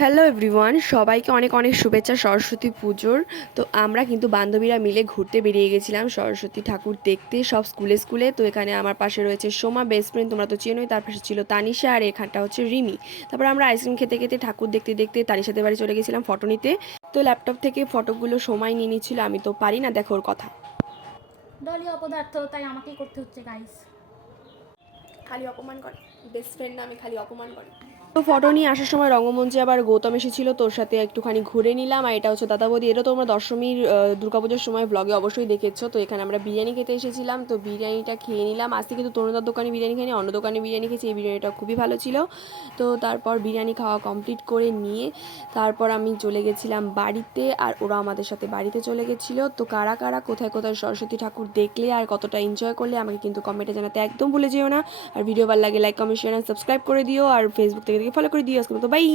Hello everyone, সবাইকে অনেক অনেক শুভেচ্ছা সরস্বতী পুজোর। তো আমরা কিন্তু বান্ধবীরা মিলে ঘুরতে বেরিয়ে গেছিলাম সরস্বতী ঠাকুর দেখতে সব স্কুলে স্কুলে। তো এখানে আমার পাশে রয়েছে সোমা, বেস্ট ফ্রেন্ড, তোমরা তো চেনোই। তার পাশে ছিল তানিশা, আর এখানটা হচ্ছে রিমি। তারপর আমরা আইসক্রিম খেতে খেতে ঠাকুর দেখতে দেখতে তানিশাদের বাড়ি চলে গেছিলাম ফটো নিতে। তো ল্যাপটপ থেকে ফটোগুলো সময় নিয়ে নিচ্ছিল, আমি তো পারি না, দেখো ওর কথা। দলীয় অপদার্থ, তাই আমাকেই করতে হচ্ছে গাইস। খালি অপমান করে, বেস্ট ফ্রেন্ড না, আমি খালি অপমান করি। তো ফটো নিয়ে আসার সময় রঙ্গমঞ্চে আবার গৌতম এসেছিল, তোর সাথে একটুখানি ঘুরে নিলাম। আর এটা হচ্ছে দাদা বৌদি, এটা তোমরা দশমীর দুর্গাপুজোর সময় ব্লগে অবশ্যই দেখেছো। তো এখানে আমরা বিরিয়ানি খেতে এসেছিলাম, তো বিরিয়ানিটা খেয়ে নিলাম। আজকে কিন্তু তরুণদার দোকানে বিরিয়ানি খাইনি, অন্য দোকানে বিরিয়ানি খেয়েছি। এই বিরিয়ানিটা খুবই ভালো ছিল। তো তারপর বিরিয়ানি খাওয়া কমপ্লিট করে নিয়ে তারপর আমি চলে গেছিলাম বাড়িতে, আর ওরা আমাদের সাথে বাড়িতে চলে গেছিলো। তো কারা কারা কোথায় কোথায় সরস্বতী ঠাকুর দেখলে আর কতটা এনজয় করলে আমাকে কিন্তু কমেন্টে জানাতে একদম ভুলে যেও না। আর ভিডিও ভালো লাগে লাইক কমেন্ট শেয়ার সাবস্ক্রাইব করে দিও, আর ফেসবুক থেকে ফলো করে দিও। আজকে তো বাই।